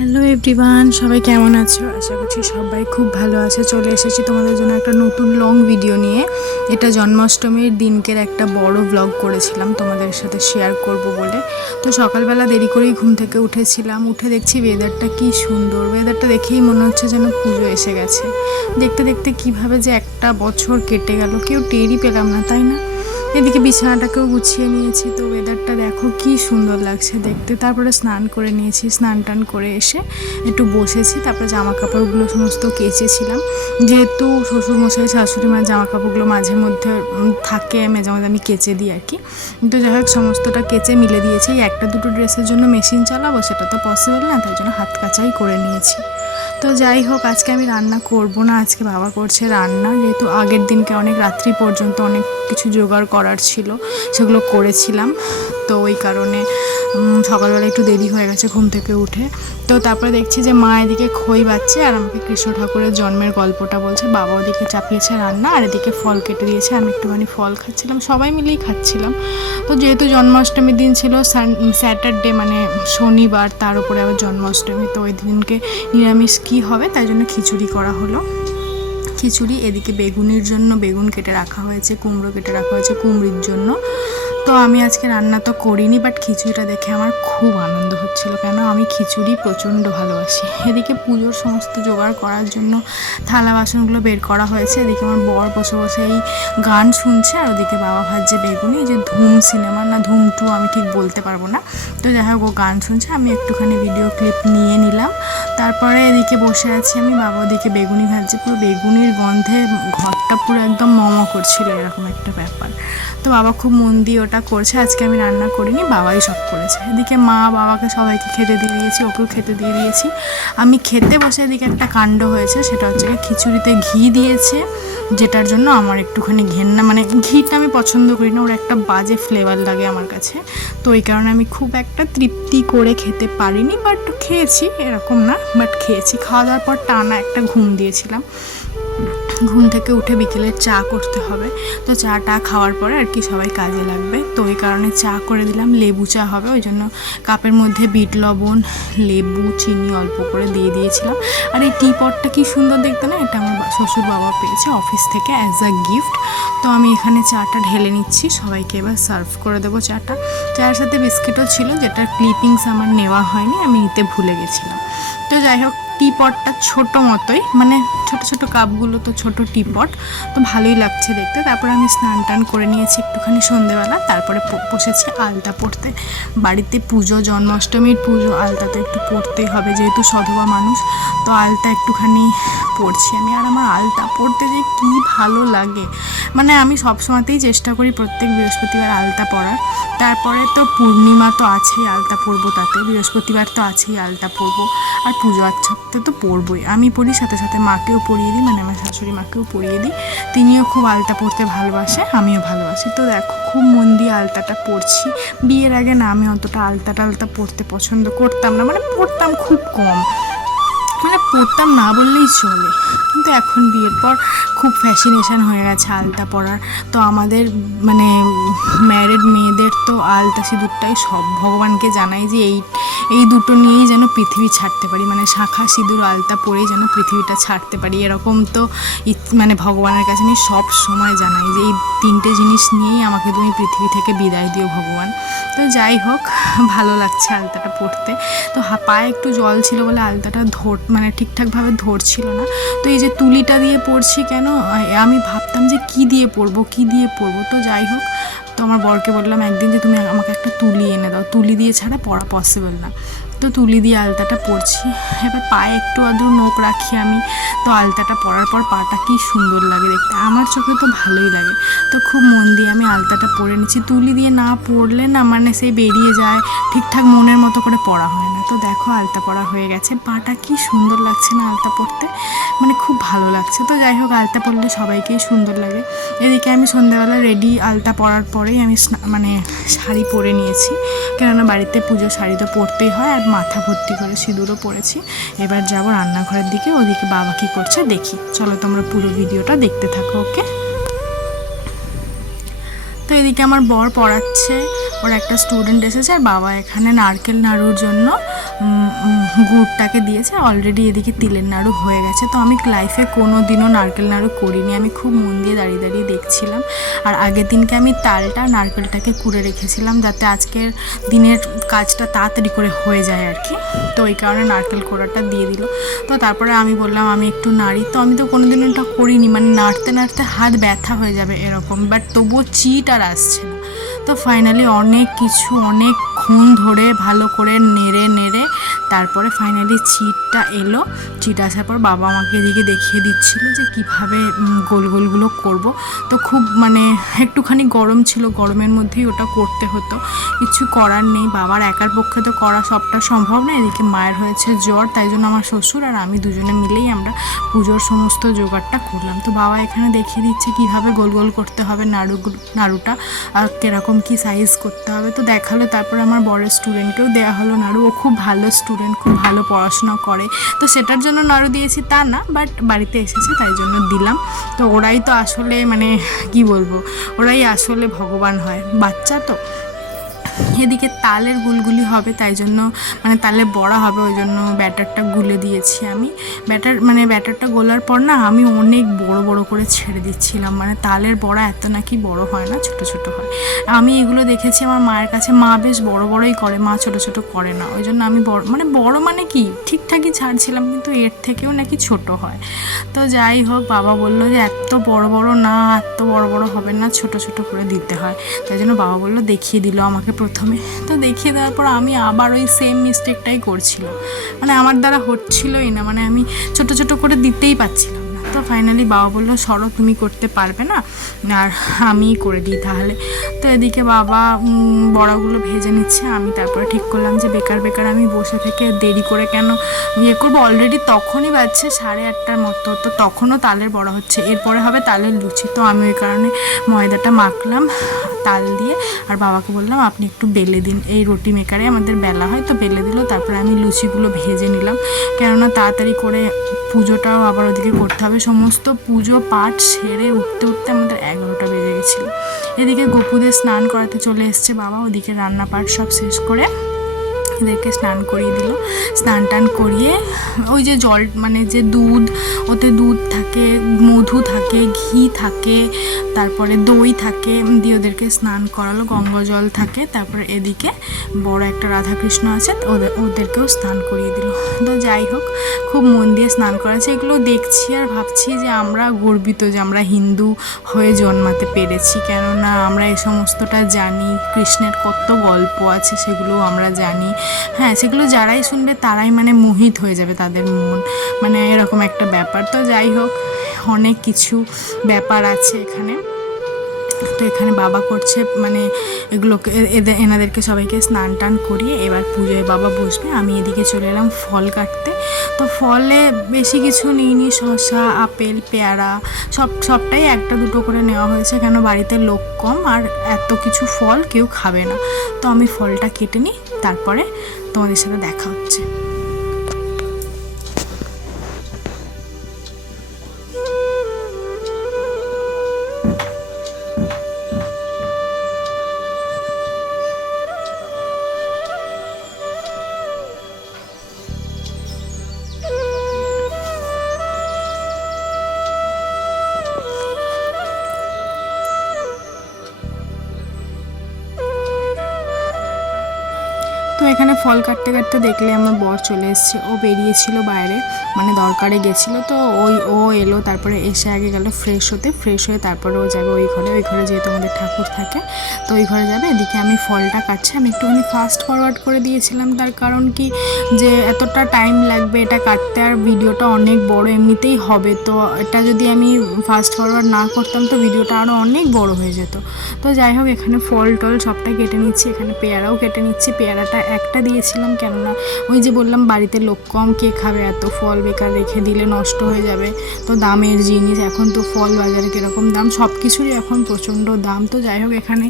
Hello everyone, সবাই কেমন আছো? আশা করছি সবাই খুব ভালো আছে। চলে এসেছি তোমাদের জন্য একটা নতুন লং ভিডিও নিয়ে। এটা জন্মাষ্টমীর দিনকের একটা বড় ব্লগ করেছিলাম তোমাদের সাথে শেয়ার করব বলে। তো সকালবেলা দেরি করেই ঘুম থেকে উঠেছিলাম, উঠে দেখছি ওয়েদারটা কি সুন্দর। ওয়েদারটা দেখেই মনে হচ্ছে যেন পুজো এসে গেছে। দেখতে দেখতে কিভাবে যে একটা বছর কেটে গেল কেউ টেরই পেলাম না, তাই না? এদিকে বিছানাটাকেও গুছিয়ে নিয়েছি। তো ওয়েদারটা দেখো কি সুন্দর লাগছে দেখতে। তারপরে স্নান করে নিয়েছি, স্নান টান করে এসে একটু বসেছি। তারপরে জামা কাপড়গুলো সমস্ত কেচেছিলাম, যেহেতু শ্বশুরমশাই শাশুড়ি মার জামা কাপড়গুলো মাঝে মধ্যে থাকে, মাঝে মাঝে আমি কেচে দিই আর কি। তো যাই হোক সমস্তটা কেচে মিলে দিয়েছি। একটা দুটো ড্রেসের জন্য মেশিন চালাবো, সেটা তো পসিবল না, তাই জন্য হাত কাচাই করে নিয়েছি। তো যাই হোক, আজকে আমি রান্না করব না, আজকে বাবা করছে রান্না। যেহেতু আগের দিনকে অনেক রাত্রি পর্যন্ত অনেক কিছু জোগাড় করার ছিল, সেগুলো করেছিলাম। তো ওই কারণে সকালবেলা একটু দেরি হয়ে গেছে ঘুম থেকে উঠে। তো তারপরে দেখছি যে মা এদিকে খই বাচ্ছে আর আমাকে কৃষ্ণ ঠাকুরের জন্মের গল্পটা বলছে। বাবা ওদিকে চাপিয়েছে রান্না আর এদিকে ফল কেটে দিয়েছে। আমি একটুখানি ফল খাচ্ছিলাম, সবাই মিলেই খাচ্ছিলাম। তো যেহেতু জন্মাষ্টমীর দিন ছিল স্যাটারডে, মানে শনিবার, তার উপরে আবার জন্মাষ্টমী, তো ওই দিনকে নিরামিষ কী হবে, তাই জন্য খিচুড়ি করা হলো। খিচুড়ি, এদিকে বেগুনির জন্য বেগুন কেটে রাখা হয়েছে, কুমড়ো কেটে রাখা হয়েছে কুমড়ির জন্য। তো আমি আজকে রান্না তো করিনি, বাট খিচুড়িটা দেখে আমার খুব আনন্দ হচ্ছিল, কেন আমি খিচুড়ি প্রচণ্ড ভালোবাসি। এদিকে পুজোর সমস্ত জোগাড় করার জন্য থালা বাসনগুলো বের করা হয়েছে। এদিকে আমার বর বসে বসে এই গান শুনছে, আর ওদিকে বাবা ভাজছে বেগুনি। যে ধুম সিনেমা না ধুম টু আমি ঠিক বলতে পারবো না। তো যাই হোক, ও গান শুনছে, আমি একটুখানি ভিডিও ক্লিপ নিয়ে নিলাম। তারপরে এদিকে বসে আছি আমি, বাবা ওদিকে বেগুনি ভাজছে। পুরো বেগুনির গন্ধে ঘরটা পুরো একদম মমো করছিল, এরকম একটা ব্যাপার। তো বাবা খুব মন দিয়ে ওটা করছে। আজকে আমি রান্না করিনি, বাবাই সব করেছে। এদিকে মা বাবাকে সবাইকে খেতে দিয়ে দিয়েছি, ওকেও খেতে দিয়ে দিয়েছি। আমি খেতে বসে এদিকে একটা কাণ্ড হয়েছে, সেটা হচ্ছে খিচুড়িতে ঘি দিয়েছে, যেটার জন্য আমার একটুখানি ঘেন্না, মানে ঘিটা আমি পছন্দ করি না, ওর একটা বাজে ফ্লেভার লাগে আমার কাছে। তো এই কারণে আমি খুব একটা তৃপ্তি করে খেতে পারিনি, বাট খেয়েছি, এরকম না, বাট খেয়েছি। খাওয়া দাওয়ার পর টানা একটা ঘুম দিয়েছিলাম। ঘুম থেকে উঠে বিকেলের চা করতে হবে। তো চাটা খাওয়ার পরে আর কি সবাই কাজে লাগবে, তো ওই কারণে চা করে দিলাম। লেবু চা হবে, ওই জন্য কাপের মধ্যে বিট লবণ, লেবু, চিনি অল্প করে দিয়ে দিয়েছিলাম। আর এই টি পটটা কি সুন্দর দেখতে না, এটা আমার শ্বশুর বাবা পেয়েছে অফিস থেকে অ্যাজ আ গিফট। তো আমি এখানে চাটা ঢেলে নিচ্ছি, সবাইকে এবার সার্ভ করে দেবো চাটা। চায়ের সাথে বিস্কিটও ছিল, যেটার ক্লিপিংস আমার নেওয়া হয়নি, আমি নিতে ভুলে গেছিলাম। তো যাই হোক, টিপটটা ছোটো মতোই, মানে ছোটো ছোটো কাপগুলো তো ছোটো টিপট, তো ভালোই লাগছে দেখতে। তারপরে আমি স্নান টান করে নিয়েছি একটুখানি সন্ধেবেলা। তারপরে বসেছি আলতা পড়তে। বাড়িতে পুজো, জন্মাষ্টমীর পুজো, আলতা তো একটু পড়তেই হবে, যেহেতু সধবা মানুষ, তো আলতা একটুখানি পড়ছি আমি। আর আমার আলতা পড়তে যে কী ভালো লাগে, মানে আমি সবসময়তেই চেষ্টা করি প্রত্যেক বৃহস্পতিবার আলতা পরার। তারপরে তো পূর্ণিমা তো আছেই, আলতা পরবো, তাতে বৃহস্পতিবার তো আছেই আলতা পরবো, আর পুজো আচ্ছাতে তো পরবই। আমি পড়ি, সাথে সাথে মাকেও পরিয়ে দিই, মানে আমার শাশুড়ি মাকেও পরিয়ে দিই। তিনিও খুব আলতা পরতে ভালোবাসে, আমিও ভালোবাসি। তো দেখো খুব মন দিয়ে আলতাটা পরছি। বিয়ের আগে না আমি অতটা আলতা পরতে পছন্দ করতাম না, মানে পরতাম খুব কম, মানে পরতাম না বললেই চলে। কিন্তু এখন বিয়ের পর খুব ফ্যাশিনেশন হয়ে গেছে আলতা পরার। তো আমাদের মানে ম্যারিড মেয়েদের তো আলতা সিঁদুরটাই সব। ভগবানকে জানাই যে এই দুটো নিয়েই যেন পৃথিবী ছাড়তে পারি, মানে শাঁখা সিঁদুর আলতা পরেই যেন পৃথিবীটা ছাড়তে পারি, এরকম তো মানে ভগবানের কাছে আমি সব সময় জানাই যে এই তিনটে জিনিস নিয়েই আমাকে তুমি পৃথিবী থেকে বিদায় দিও ভগবান। তো যাই হোক, ভালো লাগছে আলতাটা পরতে। তো পায়ে একটু জল ছিল বলে আলতাটা মানে ঠিকঠাকভাবে ধরছিল না। তো এই যে তুলিটা দিয়ে পরছি কেন, আমি ভাবতাম যে কী দিয়ে পরবো। তো যাই হোক, তো আমার বরকে বললাম একদিন যে তুমি আমাকে একটা তুলি এনে দাও, তুলি দিয়ে ছাড়া পরা পসিবল না। তো তুলি দিয়ে আলতাটা পরছি। এবার পায়ে একটু আধটু নোক রাখি আমি। তো আলতাটা পরার পর পাটা কি সুন্দর লাগে দেখতে, আমার চোখে তো ভালোই লাগে। তো খুব মন দিয়ে আমি আলতাটা পরে নিচ্ছি। তুলি দিয়ে না পরলে না, মানে সেই বেরিয়ে যায়, ঠিকঠাক মনের মতো করে পরা হয় না। তো দেখো আলতা পরা হয়ে গেছে, পাটা কি সুন্দর লাগছে না আলতা পরতে, মানে খুব ভালো লাগছে। তো যাই হোক, আলতা পরলে সবাইকেই সুন্দর লাগে। এদিকে আমি সন্ধ্যাবেলা রেডি, আলতা পরার পরেই আমি মানে শাড়ি পরে নিয়েছি, কেননা বাড়িতে পুজো শাড়ি তো পরতেই হয়, আর মাথা ভর্তি করে সিঁদুরও পরেছি। এবার যাবো রান্নাঘরের দিকে, ওদিকে বাবা কী করছে দেখি। চলো তোমরা পুরো ভিডিওটা দেখতে থাকো, ওকে। তো এদিকে আমার বর পড়াচ্ছে, ওর একটা স্টুডেন্ট এসেছে, আর বাবা এখানে নারকেল নাড়ুর জন্য গুড়টাকে দিয়েছে। অলরেডি এদিকে তিলের নাড়ু হয়ে গেছে। তো আমি লাইফে কোনো দিনও নারকেল নাড়ু করিনি, আমি খুব মন দিয়ে দাঁড়িয়ে দাঁড়িয়ে দেখছিলাম। আর আগের দিনকে আমি তালটা নারকেলটাকে কুড়ে রেখেছিলাম যাতে আজকের দিনের কাজটা তাড়াতাড়ি করে হয়ে যায় আর কি। তো এই কারণে নারকেল কোড়াটা দিয়ে দিল। তো তারপরে আমি বললাম আমি একটু নাড়ি। তো আমি তো কোনোদিনও এটা করিনি, মানে নাড়তে নাড়তে হাত ব্যথা হয়ে যাবে এরকম, বাট তবুও চিট আর আসছে না। তো ফাইনালি অনেকক্ষণ ধরে ভালো করে নেড়ে নেড়ে তারপরে ফাইনালি চিটটা এলো। চিট আসার পর বাবা আমাকে এদিকে দেখিয়ে দিচ্ছিল যে কীভাবে গোল গোলগুলো করব। তো খুব মানে একটুখানি গরম ছিল, গরমের মধ্যেই ওটা করতে হতো, কিছু করার নেই। বাবার একার পক্ষে তো করা সবটা সম্ভব না। এদিকে মায়ের হয়েছে জ্বর, তাই জন্য আমার শ্বশুর আর আমি দুজনে মিলেই আমরা পুজোর সমস্ত জোগাড়টা করলাম। তো বাবা এখানে দেখিয়ে দিচ্ছে কীভাবে গোল গোল করতে হবে নাড়ুটা, আর কীরকম কী সাইজ করতে হবে। তো দেখালো। তারপরে আমার বড়ের স্টুডেন্টকেও দেওয়া হলো নাড়ু। ও খুব ভালো স্টুডেন্ট, খুব ভালো পড়াশোনা করে। তো সেটার জন্য নাড়ু দিয়েছি তা না, বাট বাড়িতে এসেছে তাই জন্য দিলাম। তো ওরাই তো আসলে মানে কি বলবো, ওরাই আসলে ভগবান হয়, বাচ্চা তো। এদিকে তালের গুলগুলি হবে, তাই জন্য মানে তালের বড়া হবে, ওই জন্য ব্যাটারটা গুলে দিয়েছি আমি। ব্যাটারটা গোলার পর না আমি অনেক বড় বড় করে ছেড়ে দিচ্ছিলাম, মানে তালের বড়া এত নাকি বড় হয় না, ছোট ছোট হয়। আমি এগুলো দেখেছি আমার মায়ের কাছে, মা বেশ বড় বড়ই করে, মা ছোট ছোট করে না। ওই জন্য আমি বড় মানে কি ঠিকঠাকই ছাড়ছিলাম, কিন্তু এর থেকেও নাকি ছোট হয়। তো যাই হোক, বাবা বললো যে এত বড় বড় হবে না, ছোট ছোট করে দিতে হয়। তাই জন্য বাবা বললো দেখিয়ে দিল আমাকে প্রথমে। তো দেখিয়ে দেওয়ার পর আমি আবার ওই সেম মিস্টেকটাই করছিলাম, মানে আমার দ্বারা হচ্ছিলই না, মানে আমি ছোট ছোট করে দিতেই পারছিলাম না। তো ফাইনালি বাবা বললো সরো, তুমি করতে পারবে না, আর আমিই করে দিই তাহলে। তো এদিকে বাবা বড়াগুলো ভেজে নিচ্ছে, আমি তারপরে ঠিক করলাম যে বেকার আমি বসে থেকে দেরি করে কেন করবো। অলরেডি তখনই বাজছে 8:30টার মতো, তো তখনও তালের বড়া হচ্ছে, এরপরে হবে তালের লুচি। তো আমি ওই কারণে ময়দাটা মাখলাম তাল দিয়ে, আর বাবাকে বললাম আপনি একটু বেলে দিন, এই রুটি মেকারে আমাদের বেলা হয়। তো বেলে দিল। তারপরে আমি লুচিগুলো ভেজে নিলাম, কেননা তাড়াতাড়ি করে পুজোটাও আবার ওদিকে করতে হবে। সমস্ত পুজো পাঠ সেরে উঠতে আমাদের 11টা বেজে গেছিলো। এদিকে গপুদের স্নান করাতে চলে এসছে বাবা, ওদিকে রান্না পাঠ সব শেষ করে এদেরকে স্নান করিয়ে দিল। স্নান টান করিয়ে ওই যে জল, মানে যে দুধ, ওতে দুধ থাকে, মধু থাকে, ঘি থাকে, তারপরে দই থাকে, দিয়ে ওদেরকে স্নান করালো, গঙ্গা জল থাকে। তারপরে এদিকে বড় একটা রাধাকৃষ্ণ আছে, ওদেরকেও স্নান করিয়ে দিল। তো যাই হোক, খুব মন দিয়ে স্নান করাচ্ছে। এগুলো দেখছি আর ভাবছি যে আমরা গর্বিত যে আমরা হিন্দু হয়ে জন্মাতে পেরেছি, কেননা আমরা এই সমস্তটা জানি, কৃষ্ণের কত গল্প আছে সেগুলোও আমরা জানি। হ্যাঁ, সেগুলো যারাই শুনবে তারাই মানে মোহিত হয়ে যাবে, তাদের মন, মানে এরকম একটা ব্যাপার। তো যাই হোক, অনেক কিছু ব্যাপার আছে এখানে। তো এখানে বাবা করছে, মানে এগুলোকে এনাদেরকে সবাইকে স্নান টান করিয়ে এবার পুজোয় বাবা বসবে। আমি এদিকে চলে এলাম ফল কাটতে। তো ফলে বেশি কিছু নিইনি, শসা, আপেল, পেয়ারা সবটাই একটা দুটো করে নেওয়া হয়েছে, কেন বাড়িতে লোক কম আর এত কিছু ফল কেউ খাবে না। তো আমি ফলটা কেটে নিই, তারপরে তোমাদের সাথে দেখা হচ্ছে। তো এখানে ফল কাটতে কাটতে দেখলে আমার বর চলে এসছে। ও বেরিয়েছিল বাইরে, মানে দরকারে গেছিলো। তো ও এলো, তারপরে এসে আগে গেল ফ্রেশ হয়ে তারপরে ও যাবে ওই ঘরে যেহেতু আমাদের ঠাকুর থাকে, তো ওই ঘরে যাবে। এদিকে আমি ফলটা কাটছি, আমি একটুখানি ফাস্ট ফরওয়ার্ড করে দিয়েছিলাম, তার কারণ কি যে এতটা টাইম লাগবে এটা কাটতে, আর ভিডিওটা অনেক বড় এমনিতেই হবে। তো এটা যদি আমি ফাস্ট ফরওয়ার্ড না করতাম তো ভিডিওটা আরও অনেক বড় হয়ে যেত। তো যাই হোক, এখানে ফল টল সবটাই কেটে নিচ্ছি, এখানে পেয়ারাও কেটে নিচ্ছি। পেয়ারাটা একটা দিয়েছিলাম, কেননা ওই যে বললাম বাড়িতে লোক কম, কে খাবে এত ফল, বেকার রেখে দিলে নষ্ট হয়ে যাবে। তো দামের জিনিস, এখন তো ফল বাজারে কীরকম দাম, সব কিছুরই এখন প্রচণ্ড দাম। তো যাই হোক, এখানে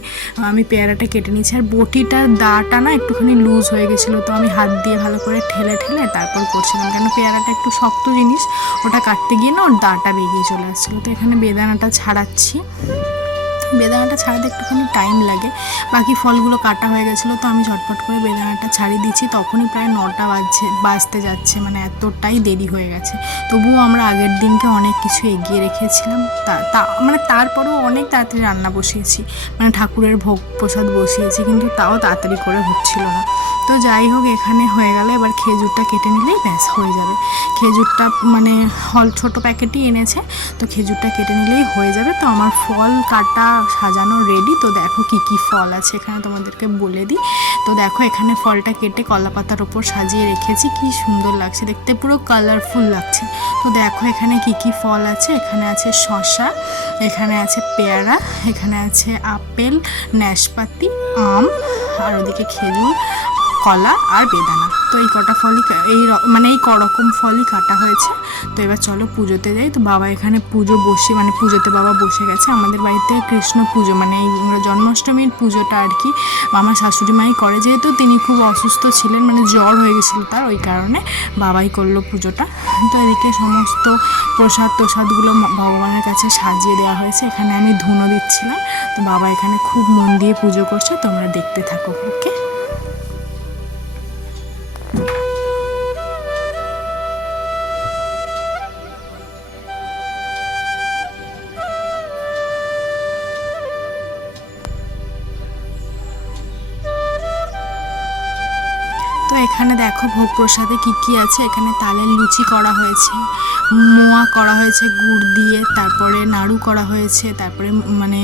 আমি পেয়ারাটা কেটে নিচ্ছি। আর বটিটার দাটা না একটুখানি লুজ হয়ে গেছিলো, তো আমি হাত দিয়ে ভালো করে ঠেলে তারপর করছিলাম, কেন পেয়ারাটা একটু শক্ত জিনিস, ওটা কাটতে গিয়ে না ওর দাটা বেরিয়ে চলে আসছিলো। তো এখানে বেদানাটা ছাড়াচ্ছি। বেদানাটা ছাড়াতে একটুখানি টাইম লাগে, বাকি ফলগুলো কাটা হয়ে গেছিলো, তো আমি ঝটপট করে বেদানাটা ছাড়িয়ে দিচ্ছি। তখনই প্রায় 9টা বাজতে যাচ্ছে, মানে এতটাই দেরি হয়ে গেছে। তবুও আমরা আগের দিনকে অনেক কিছু এগিয়ে রেখেছিলাম, মানে তারপরেও অনেক তাড়াতাড়ি রান্না বসিয়েছি, মানে ঠাকুরের ভোগ প্রসাদ বসিয়েছি, কিন্তু তাও তাড়াতাড়ি করে হচ্ছিল না। তো যাই হোক, এখানে হয়ে গেলে এবার খেজুরটা কেটে নিলেই ব্যাস হয়ে যাবে। খেজুরটা মানে ছোটো প্যাকেটই এনেছে, তো খেজুরটা কেটে নিলেই হয়ে যাবে। তো আমার ফল কাটা সাজানো রেডি। তো দেখো কি কি ফল আছে এখানে তোমাদেরকে বলে দিই। তো দেখো এখানে ফলটা কেটে কলা পাতার ওপর সাজিয়ে রেখেছি, কি সুন্দর লাগছে দেখতে, পুরো কালারফুল লাগছে। তো দেখো এখানে কি কি ফল আছে, এখানে আছে শসা, এখানে আছে পেয়ারা, এখানে আছে আপেল, নাশপাতি, আম, আর ওদিকে খেজুর, কলা আর বেদানা। তো এই কটা ফলই মানে এই রকম ফলই কাটা হয়েছে। তো এবার চলো পুজোতে যাই। তো বাবা এখানে মানে পুজোতে বাবা বসে গেছে। আমাদের বাড়িতে কৃষ্ণ পুজো, মানে এই জন্মাষ্টমীর পুজোটা আর কি আমার শাশুড়ি মাই করে, যেহেতু তিনি খুব অসুস্থ ছিলেন, মানে জ্বর হয়ে গেছিলো তার, ওই কারণে বাবাই করলো পুজোটা। তো এদিকে সমস্ত প্রসাদগুলো ভগবানের কাছে সাজিয়ে দেওয়া হয়েছে। এখানে আমি ধুনো দিচ্ছিলাম। তো বাবা এখানে খুব মন দিয়ে পুজো করছে, তোমরা দেখতে থাকো। ওকে। তো এখানে দেখো ভোগ প্রসাদে কী কী আছে। এখানে তালের লুচি করা হয়েছে, মোয়া করা হয়েছে গুড় দিয়ে, তারপরে নাড়ু করা হয়েছে, তারপরে মানে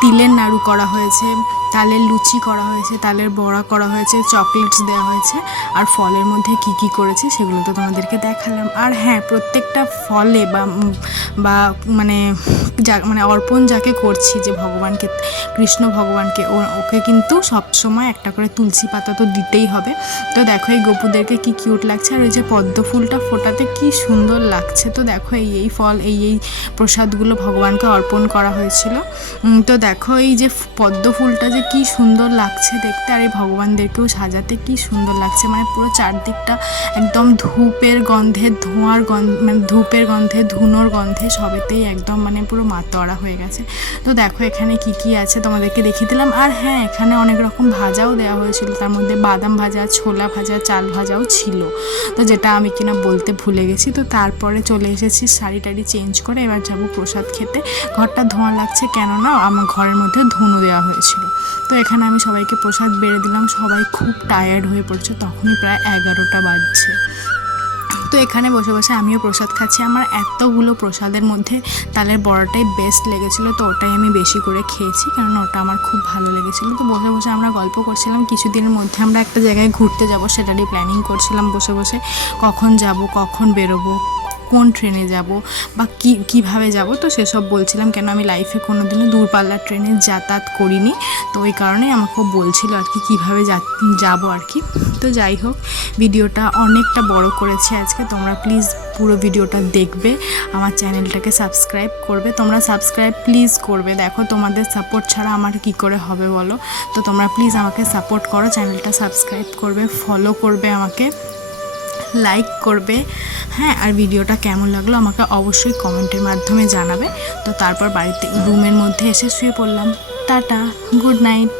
তিলের নাড়ু করা হয়েছে, তালের লুচি করা হয়েছে, তালের বড়া করা হয়েছে, চকলেটস দেওয়া হয়েছে। আর ফলের মধ্যে কি কি করেছে সেগুলো তো তোমাদেরকে দেখালাম। আর হ্যাঁ, প্রত্যেকটা ফলে বা মানে অর্পণ যাকে করছি, যে ভগবানকে, কৃষ্ণ ভগবানকে, ওকে কিন্তু সবসময় একটা করে তুলসী পাতা তো দিতেই হবে। তো দেখো এই গোপুদেরকে কি কিউট লাগছে, আর ওই যে পদ্ম ফুলটা ফোটাতে কি সুন্দর লাগছে। তো দেখো এই ফল এই প্রসাদগুলো ভগবানকে অর্পণ করা হয়েছিল। তো দেখো এই যে পদ্ম ফুলটা যে কি সুন্দর লাগছে দেখতে, আর এই ভগবানদেরকেও সাজাতে কি সুন্দর লাগছে, মানে পুরো চারদিকটা একদম ধূপের গন্ধে, ধোঁয়ার গন্ধ, মানে ধূপের গন্ধে, ধুনোর গন্ধে, সবেতেই একদম মানে পুরো মাতোয়ারা হয়ে গেছে। তো দেখো এখানে কি কি আছে তোমাদেরকে দেখিয়ে দিলাম। আর হ্যাঁ, এখানে অনেক রকম ভাজাও দেওয়া হয়েছিল, তার মধ্যে বাদাম ভাজা, ছোলা ভাজা, চাল ভাজাও ছিল, তো যেটা আমি কিনা বলতে ভুলে গেছি। তো তারপরে চলে এসেছি শাড়ি টাড়ি চেঞ্জ করে, এবার যাবো প্রসাদ খেতে। ঘরটা ধোঁয়া লাগছে, কেননা আমার ঘরের মধ্যে ধুনো দেওয়া হয়েছিল। তো এখানে আমি সবাইকে প্রসাদ বেড়ে দিলাম, সবাই খুব টায়ার্ড হয়ে পড়ছে, তখনই প্রায় 11টা বাজছে। তো এখানে বসে বসে আমিও প্রসাদ খাচ্ছি। আমার এতগুলো প্রসাদের মধ্যে তালের বড়াটাই বেস্ট লেগেছিলো, তো ওটাই আমি বেশি করে খেয়েছি, কারণ ওটা আমার খুব ভালো লেগেছিলো। তো বসে বসে আমরা গল্প করছিলাম, কিছুদিনের মধ্যে আমরা একটা জায়গায় ঘুরতে যাব, সেটারই প্ল্যানিং করছিলাম বসে বসে, কখন যাব, কখন বেরোবো, কোন ট্রেনে যাব বা কীভাবে যাব। তো সেসব বলছিলাম, কেন আমি লাইফে কোনো দিনও দূরপাল্লার ট্রেনে যাতায়াত করিনি, তো ওই কারণেই আমাকেও বলছিল আর কি কীভাবে যাব আর কি। তো যাই হোক, ভিডিওটা অনেকটা বড় করেছি আজকে, তোমরা প্লিজ পুরো ভিডিওটা দেখবে, আমার চ্যানেলটাকে সাবস্ক্রাইব করবে, তোমরা সাবস্ক্রাইব প্লিজ করবে। দেখো তোমাদের সাপোর্ট ছাড়া আমার কি করে হবে বলো, তো তোমরা প্লিজ আমাকে সাপোর্ট করো, চ্যানেলটা সাবস্ক্রাইব করবে, ফলো করবে আমাকে, লাইক করবে। হ্যাঁ, আর ভিডিওটা কেমন লাগলো আমাকে অবশ্যই কমেন্টের মাধ্যমে জানাবে। তো তারপর বাড়িতে রুমের মধ্যে এসে শুয়ে পড়লাম। Tata, good night.